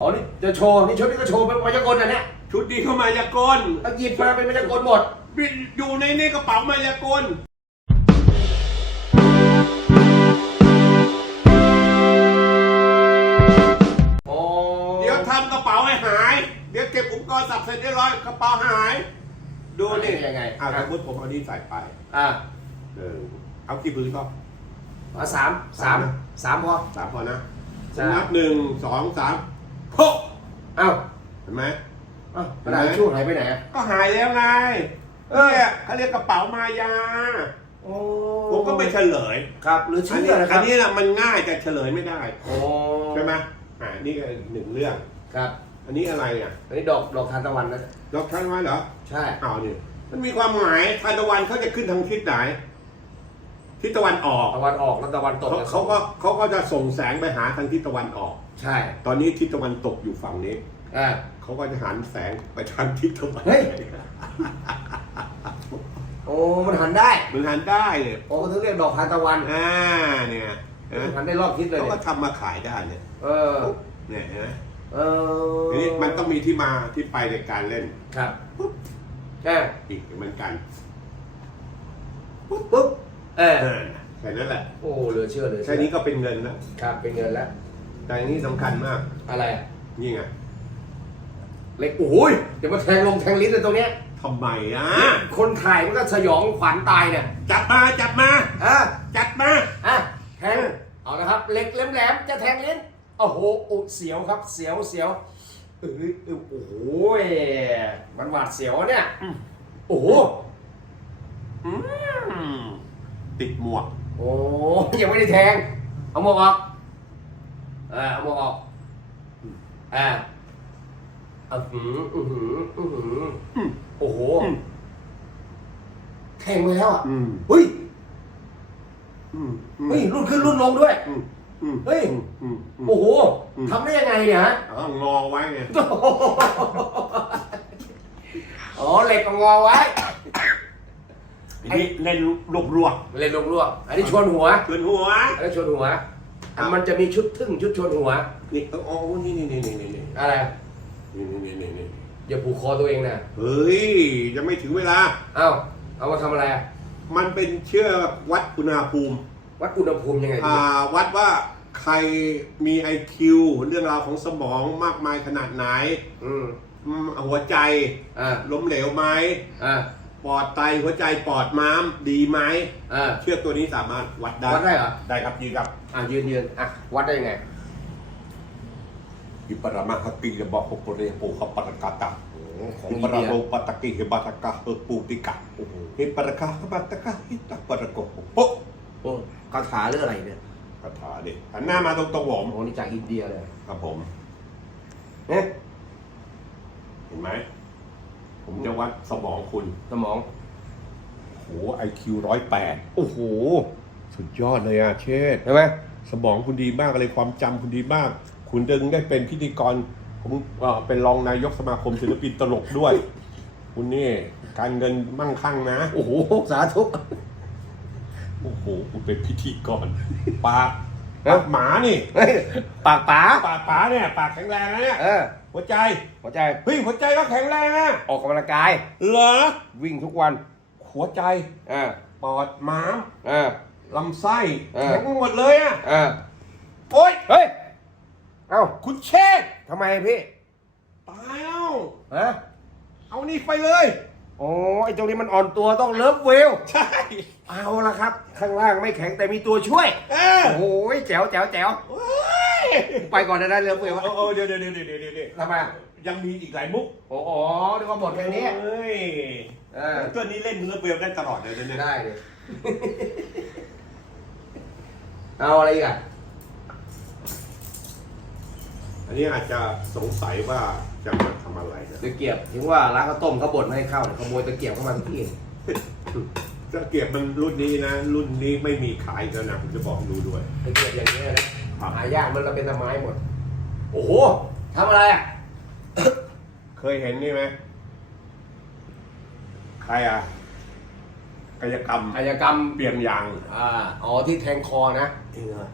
อ๋อนี่จะโชว์นี่ชุดนี้ก็โชว์เป็นมายากลนะเนี่ยชุดนี้เข้ามายากลเอาหยิบมาเป็นมายากลหมดอยู่ในในกระเป๋ามายากลอ๋อเดี๋ยวทำกระเป๋าให้หาย เดี๋ยวเก็บอุปกรณ์สับเสร็จเรียบร้อยกระเป๋าหาย ดูอันนี่นี่ยังไงอ่าสมมติผมเอานี้ใส่ไปอ่าเออเอากี่พื้นก็เอาสามสามสามพอสามพอนะใช่นับหนึ่งสองสาม โพะเอ้าเห็นไหมเอ้ากระดาษชู่หายไปไหนอะก็หายแล้วไงเออเนี่ยเขาเรียกกระเป๋ามายา โอ้ผมก็ไม่เฉลยครับหรืออันเชื่นี้อนะคอัรันบนี้นะมันง่ายแต่เฉลยไม่ได้โอ้ใช่ไหมอ่านี่ก็หนึ่งเรื่อง ครับอันนี้อะไรอะอันนี้ดอกดอกทานตะวันนะดอกทันไว้เหรอใช่เอานี่มันมีความหมายทานตะวันเขาจะขึ้นทางทิศไหน ทิศตะวันออกตะวันออกแล้วตะวันตกเขาเขาก็เขาก็จะส่งแสงไปหาทางทิศตะวันออก ใช่ตอนนี้ทิศตะวันตกอยู่ฝั่งนี้อ่าเขาก็จะหันแสงไปทางทิศตะวันเฮ้ย โอ้มันหันได้มันหันได้เนี่ยโอ้เขาถึงเรียกดอกทานตะวันอ่าเนี่ยเห็นไหมหันได้รอบทิศเลยเขาเนี่ก็ยทำมาขายได้เนี่ยเออเนี่ยเห็นไหมเออทีนี้มันต้องมีที่มาที่ไปในการเล่นครับแค่อีกเหมือนกันปุ๊บปุ๊บ เออเออแค่นั้นแหละโอ้เหลือเชื่อเหลือแค่เชื่อนี้ก็เป็นเงินแล้วครับเป็นเงินแล้ว แต่อันนี้สำคัญมากอะไรอะนี่ไงเล็กโอ้ยเดี๋ยวมาแทงลงแทงลิ้นเลยตรงเนี้ย ทำไมอะคนถ่ายมันก็สยองขวัญตายเนี่ยจับมาจับมาอะจัดมาอะแทงเอานะครับเหล็กแหลมๆจะแทงลิ้นโอ้โหโอ้เสียวครับเสียวเสียวเอ้ยเอ้ยโอ้โหมันหวาดเสียวเนี่ยโอ้โห อืม ติดหมวก โอ้ยังไม่ได้แทง เอาหมวกออกเออเอาหมวกออกอ่าอือหืออือหืออือหืออืมโอ้โห อืม แทงไปแล้วอะอืมเฮ้ยอืมเฮ้ยรุ่นขึ้นรุ่นลงด้วย อืมอืมเฮ้ยอืมอืมอืม โอ้โหอืม ทำได้ยังไงเนี่ยฮะ เอางอไว้ไง อ๋อเหล็กก็งอไว้ อันนี้เล่นรวบรวบเล่นลวกๆอันนี้ชวนหัวเกินหัว อันนี้ชวนหัวอันมันจะมีชุดทึ่งชุดชวนหัว นี่เอออ๋อนี่นี่นี่นี่นี่นี่อะไรนี่นี่นี่นี่อย่าผูกคอตัวเองนะเฮ้ยยังไม่ถึงเวลา เอ้าเอามาทำอะไรอะมันเป็นเชื่อวัดอุณหภูมิ วัดอุณหภูมิยังไงดีอ่าวัดว่าใครมี IQ เรื่องราวของสมองมากมายขนาดไหนอืมอืมหัวใจอ่าล้มเหลวไหมอ่า ปอดไตหัวใจปอดม้ามดีไหมอ่าเชือกตัวนี้สามารถวัดได้วัดได้เหรอ ได้ครับยืนครับอ่ายืนยืนอะวัดได้ยังไง อิปรามาฮักกิระบอกโปเรปูขปรกาตะโอ้ของอิอิปนราเดียโลปตะกิเฮบาตะกะเฮปูติกะโอ้โหฮิปรกะฮบาตะกะฮิตะปรกะโป๊ะโอ้คาถาเรื่องอะไรเนี่ยคาถาดิหันหน้ามาตรงๆผมโอ้นี่จากอินเดียเลยครับผม เนี่ยเห็นไหม ผมจะวัดสมองคุณสมองโหไอคิวร้อยแปดโอ้โห สุดยอดเลยอะเชษใช่ไหมสมองคุณดีมากเลยความจำคุณดีมาก คุณดึงได้เป็นพิธีกรผมเอ่อเป็นรองนายกสมาคมศิลปินตลกด้วย คุณนี่การเงินมั่งคั่งนะ โอ้โหสาธุโอ้โหคุณเป็นพิธีกรปากฮะปากหมานี่ เฮ้ยปากป๋าปากป๋าเนี่ย ปากแข็งแรงนะเนี่ย เออ หัวใจ หัวใจ เฮ้ยหัวใจก็แข็งแรงนะออกกำลังกาย เหรอ วิ่งทุกวัน หัวใจเออปอดม้ามเออลำไส้เออ แข็งหมดเลยอะเออโอ๊ย เฮ้ย เอ้าคุณเชษฐ์ทำไมพี่ตายแล้วฮะเอานี่ไปเลย โอ้ไอตรงนี้มันอ่อนตัวต้องเลิฟเวล ใช่เอาละครับ ข้างล่างไม่แข็งแต่มีตัวช่วย เออโอ้ยแจ๋วแจ๋วแจ๋วโอ้ย ไปก่อนนะได้เลิฟเวลโอ้โอ้เดี๋ยวเดี๋ยวเดี๋ยวเดี๋ยวเดี๋ยวเดี๋ยวทำไมอะยังมีอีกหลายมุกโอ้โหนึกว่าหมดแค่นี้เฮ้ยเออตัวนี้เล่นเรือเบลได้ตลอดเลยนะเนี่ยได้เลยเอาอะไรอีกอะอันนี้อาจจะสงสัยว่าจะมาทำอะไรนะตะเกียบถึงว่าร้านข้าวต้มเขาบ่นไม่ให้เข้าเนี่ยขโมยตะเกียบเข้ามาทุกที่ตะเกียบมันรุ่นนี้นะ รุ่นนี้ไม่มีขายแล้วนะผมจะบอกดูด้วยตะเกียบอย่างนี้ยนะ หายากมันเราเป็นตะไม้หมด โอ้โหทำอะไรอะ เคยเห็นนี่ไหมใครอะกายกรรมกายกรรมเปลี่ยนยางอ่าอ๋อที่แทงคอนะจริงเหรอ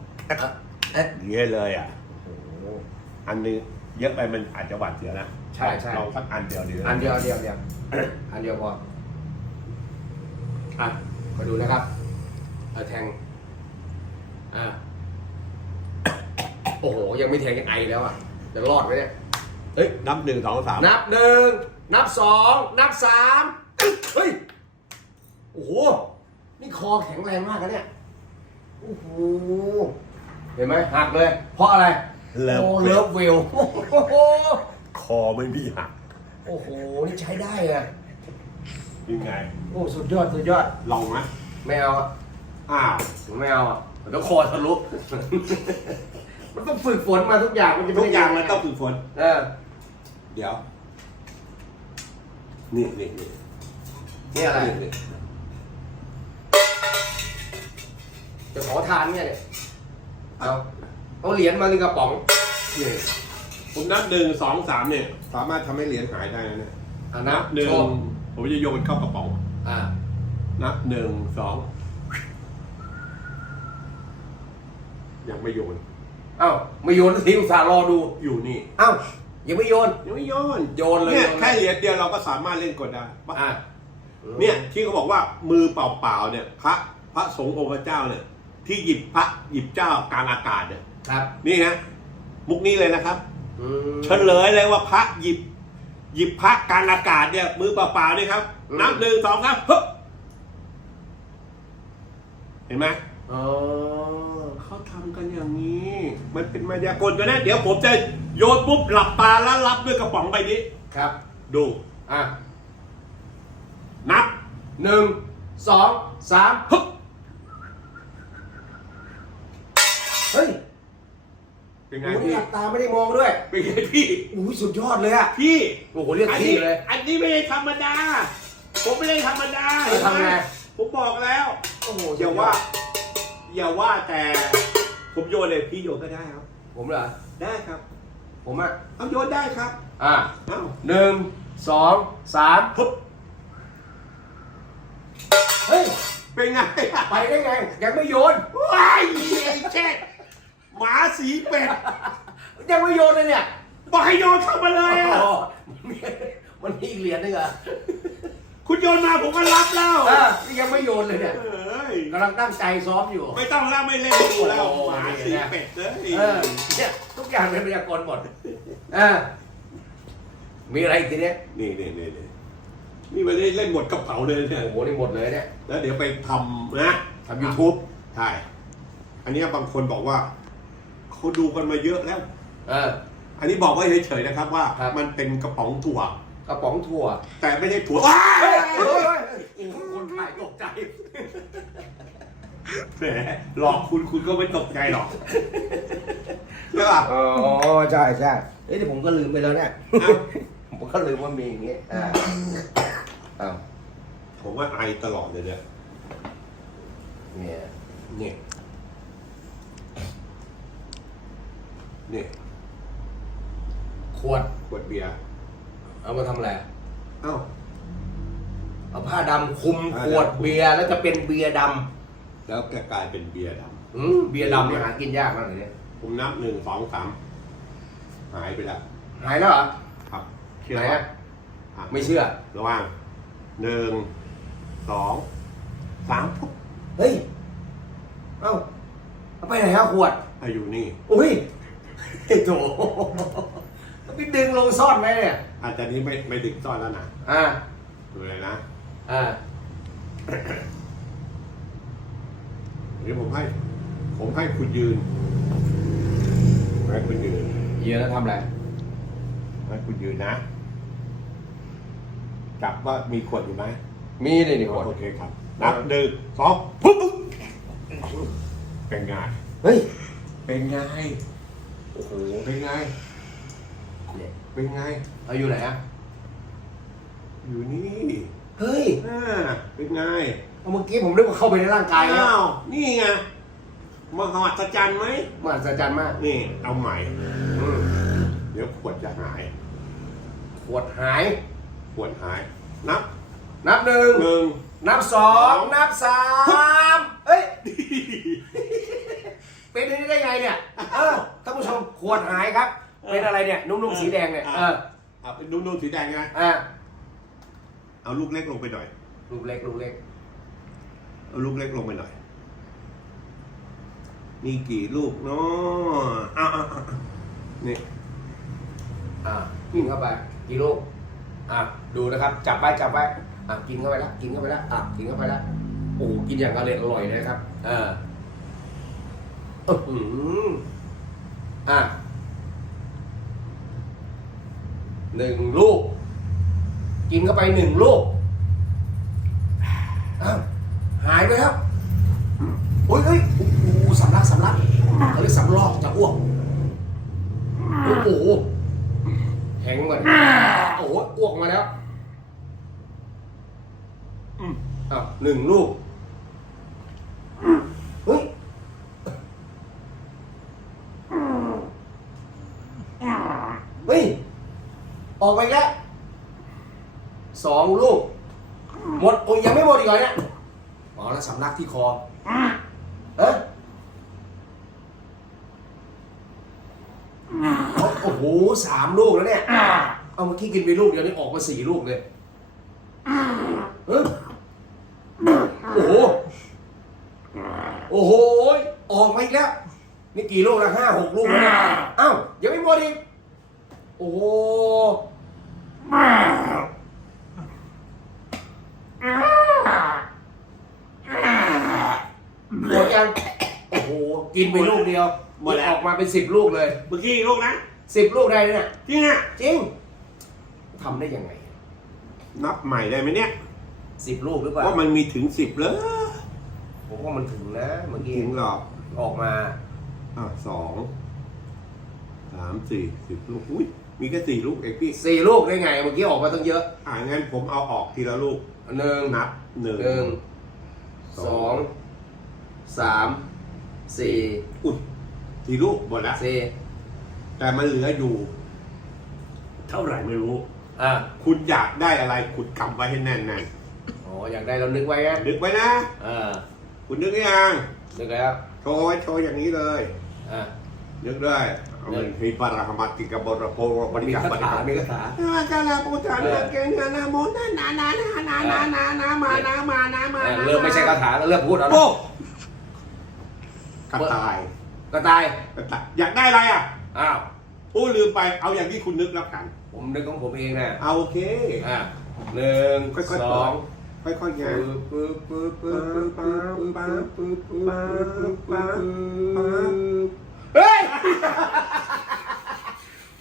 เอ๊ะเยอะเลยอะโอ้โหอันนี้เยอะไปมันอาจจะหวาดเสียวนะใช่ใช่ลองสักอันเดียวดีอันเดียวอันเดียวอันเดียวอันเดียวพออะมาดูนะครับเอาแทงอะ โอ้โห ยังไม่แทงยังไอแล้วอะจะรอดไหมเนี่ยเฮ้ยนับหนึ่งสองสามนับหนึ่งนับสองนับสามเฮ้ย โอ้โห นี่คอแข็งแรงมากนะเนี่ย โอ้โห เห็นไหมหักเลย เพราะอะไรเลิฟโอ้เวเลิลฟเวลโอ้โห คอไม่มีหักโอ้โห นี่ใช้ได้อะยังไง โอ้ สุดยอด สุดยอด ลองไหมไม่เอาอะอ้าว ไม่เอาอะเดี๋ยวคอทะลุ มันต้องฝึกฝนมาทุกอย่างมันจะทุไม่กได้อย่างมันต้องฝึกฝน เออเดี๋ยว นี่นี่นี่นี่อะไรนี่นี่จะขอทานเนี่ยเนี่ยเอาเอาเหรียญมาหนึ่งกระป๋องนี่ผมนับหนึ่งสองสามเนี่ย สามารถทำให้เหรียญหายได้นะเนี่ยอะนันับบหนึ่งโชว์ผมจะโยนเข้ากระเป๋าอ่านับหนึ่งสองยังไม่โยนเอ้าไม่โยนสักทีอุตส่าห์รอดูอยู่นี่เอ้ายังไม่โยน ยังไม่โยนโยนเลยเนี่ยโยนเลย แค่เหรียญเดียวเราก็สามารถเล่นกดได้อะเนี่ยที่เขาบอกว่ามือเปล่าๆเนี่ยพระพระสงฆ์องค์พระเจ้าเนี่ย ที่หยิบพระหยิบเจ้ากลางอากาศเนี่ยครับนี่ฮะมุกนี้เลยนะครับ อืม เฉลยเลยว่าพระหยิบ หยิบพระกลางอากาศเนี่ยมือเปล่าๆนี่ครับ อืม นับหนึ่งสองครับฮึบเห็นไหม อ๋อเขาทำกันอย่างนี้ มันเป็นมายากลกันนะเดี๋ยวผมจะโยนปุ๊บหลับตาแล้วรับด้วยกระป๋องใบนี้ ครับ ดู อะนับหนึ่งสองสามฮึบเฮ้ยเป็นไงโอ้โหนี่พี่หลับตาไม่ได้มองด้วยเป็นไงพี่อุ้ยสุดยอดเลยอะพี่โอ้โหเรียกอันพี่นี้เลย อันนี้ไม่ได้ธรรมดา ผมไม่ได้ธรรมดาเออทำไงผมบอกแล้ว โอ้โหอย่าว่า อย่าว่าแต่ผมโยนเลยพี่โยนก็ได้ครับ ผมเหรอ ได้ครับ ผมอะ เอาโยนได้ครับ อะเอ้าหนึ่งสองสามฮึบเฮ้ย เป็นไงไปได้ไง ยังไม่โยน ว้ายไอ้แช่หมาสีเป็ดยังไม่โยนเลยเนี่ย บอกให้โยนเข้ามาเลยอะอ๋อมันมีอีกเหรียญนึงเหรอคุณโยนมาผมก็รับแล้ว อะนี่ยังไม่โยนเลยเนี่ย เอ้ย กำลังตั้งใจซ้อมอยู่ ไม่ต้องแล้วไม่เล่นให้ดูแล้วโอ้โหหมาสีเป็ดเลยเออเนี่ยทุกอย่างเป็นพยากรณ์หมดเออมีอะไรอีกทีเนี้ยนี่นี่นี่นี่นี่ไม่ได้เล่นหมดกระเป๋าเลยเนี่ย โอ้โหนี่หมดเลยเนี่ย แล้วเดี๋ยวไปทำนะทำ YouTube ใช่ อันนี้บางคนบอกว่าเขาดูกันมาเยอะแล้ว เออ อันนี้บอกไว้เฉยๆนะครับว่าครับ มันเป็นกระป๋องถั่ว กระป๋องถั่วแต่ไม่ได้ถั่วเฮ้ยเฮ้ยเฮ้ยโอ้โหคนถ่ายตกใจ แหมหลอกคุณคุณก็ไม่ตกใจหรอกใช่ป่ะอ๋อใช่ใช่เอ้ยแต่ผมก็ลืมไปแล้วเนี่ยเอ้าผมก็ลืมว่ามีอย่างงี้อ่าอ้าวผมว่าไอตลอดเลยเนี่ยเนี่ยนี่นี่ขวดขวดเบียร์เอามาทำอะไรเอ้าเอาผ้าดำคลุมผ้าขดำวดเบียร์แล้วจะเป็นเบียร์ด แล้วแกกลายเป็นเบียร์ดำอืมเบียร์ดำเนี่ยหากินยากมากเลยเนี่ยำผมนับหนึ่งสองสามหายไปแล้วหายแล้วเหรอครับเชื่อไหนว่าอะอะไม่เชื่อ ระหว่างหนึ่งสองสามปุ๊บเฮ้ย เอ้าเอาไปไหนฮะขวดอายุนี่ อุ้ยไอ้โถพี่ดึงลงซ่อนไหมเนี่ย อาจจะนี้ไม่ไม่ดึงซ่อนแล้วนะอ่า ดูเลยนะ อ่า เดี๋ยวผมให้ ผมให้คุณยืนให้คุณยืนเยอะแล้วทำอะไรให้คุณยืนนะ จับว่ามีขวดอยู่ไหมมีเลยนี่ขวดโอเคครับนับหนึ่งสองปุ๊บปุ๊บเป็นไงเฮ้ย เป็นไง โอ้โห เป็นไงเนี่ยเป็นไงเอาอยู่ไหนอะอยู่นี่ เฮ้ยอ่าเป็นไง เอาเมื่อกี้ผมนึกว่าเข้าไปในร่างกายแล้วอ้าวนี่ไงมหัศจรรย์ไหมมหัศจรรย์มาก นี่เอาใหม่อืมเดี๋ยวขวดจะหายขวดหาย ขวดหาย นับนับหนึ่งหนึ่ง นับสองนับสามเฮ้ย เป็นอย่างนี้ได้ไงเนี่ย เออท่านผู้ชมขวดหายครับ เป็นอะไรเนี่ย นุ่มๆสีแดงเนี่ย เออเอาเป็นนุ่นๆสีแดงไงอะเอาลูกเล็กลงไปหน่อย ลูกเล็กลูกเล็ก เอาลูกเล็กลงไปหน่อย มีกี่ลูกเนาะอ้าวอ้าวอ้าวนี่อะกินเข้าไปกี่ลูกอะดูนะครับ จับไปจับไปอะกินเข้าไปแล้วกินเข้าไปแล้วอะกินเข้าไปแล้วโอ้โหกินอย่างอร่อยอร่อยเลยครับเอออื้อหืออะหนึ่งลูก กินเข้าไปหนึ่งลูกอ้าว หายไปแล้วโอ้ยเอ้ยโอ้สำลักสำลักเขาเรียกสำลอกจะอ้วกโอ้โหแข็งเหมือนโอ้โหอ้วกมาแล้วอืมอ้าวหนึ่งลูกเฮ้ยเฮ้ยออกไปแล้วสองลูกหมดโอ้ยยังไม่หมดอีกเหรอเนี่ย อ๋อแล้วสำลักที่คอเอ๊ะโอ้โหสามลูกแล้วเนี่ย เอาเมื่อกี้กินไปลูกเดียวนี่ออกมาสี่ลูกเลยเอ้ยโอ้โห โอ้โห ออกมาอีกแล้ว นี่กี่ลูกแล้วห้าหกลูกแล้วเนี่ยเอ้ายังไม่หมดอีก โอ้โห หมดยังโอ้โหกินไปลูกเดียวหมดแล้ว ออกมาเป็นสิบลูกเลยเมื่อกี้อีกลูกนะสิบลูกได้เนี่ยจริงอะจริงทำได้ยังไงนับใหม่ได้ไหมเนี่ยสิบลูกหรือเปล่าว่ามันมีถึงสิบเลยผมว่ามันถึงนะเมื่อกี้ถึงหรอกออกมาอะสองสามสี่สิบลูกอุ้ยมีแค่สี่ลูกเองพี่สี่ลูกได้ไง เมื่อกี้ออกมาตั้งเยอะอ่างั้นผมเอาออกทีละลูกหนึ่งนับหนึ่งหนึ่งสอง สามสี่อุดที่ลูกหมดละสี่แต่มันเหลืออยู่ เท่าไหร่ไม่รู้ อะคุณอยากได้อะไรขุดกำไว้ให้แน่นนะอ๋ออยากได้เรานึกไว้ไงนึกไว้นะ อ่คุณนึกยังนึกแล้วโชว์ไว้โชว์อย่างนี้เลย อ่า นึกได้เอภินให้ปรหมัติกบรโพบริจาคบริจาคมีคาถาอาจารย์ปูจานาเกณนาโมนานานานานานานามานามานามาเริ่มไม่ใช่คาถาแล้วเริ่มพูดแล้วโกระต่ายกระต่ายกระต่ายอยากได้อะไรอะอ้าวโอ้ลืมไปเอาอย่างที่คุณนึกแล้วกัน ผมนึกของผมเองนะเอาโอเค อะหนึ่งค่อยๆสเปิองด ค่อยๆงานปึ๊บปึ๊บปึ๊บปึ๊บปึ๊บปึ๊บปึ๊บปึ๊บปึ๊บปึ๊บปึ๊บปึ๊บปึ๊บเฮ้ย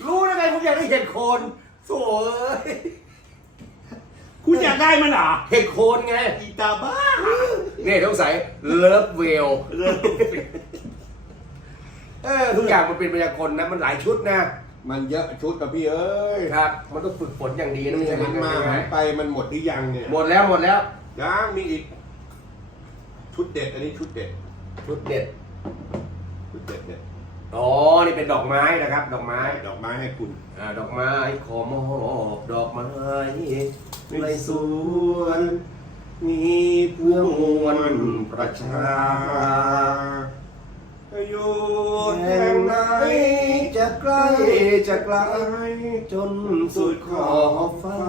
รู้ได้ไงผมอยากได้เห็ดโคนสวยคุณอยากได้มันเหรอเห็ดโคนไง อีตาบ้า นี่ต้องใส่เลิฟเวลเริ่มเออทุกอย่างมันเป็นมายากลนะมันหลายชุดนะมันเยอะชุดกับพี่เอ้ยครับ มันต้องฝึกฝนอย่างดีนะไม่นี่ใช่หันมาง่หัยนไปมันหมดหรือยังเนี่ยๆหมดแล้วหมดแล้วยังมีอีก ชุดเด็ด อันนี้ชุดเด็ด ชุดเด็ด ชุดเด็ดเนี่ยอ๋อนี่เป็นดอกไม้นะครับ ดอกไม้ ดอกไม้ให้คุณอ่าดอกไม้ขอมอบดอกไม้ในสวน มีเพื่อมวลประชาอยู่แห่งไหนจะใกล้จะไกลจนสุดขอบฟ้า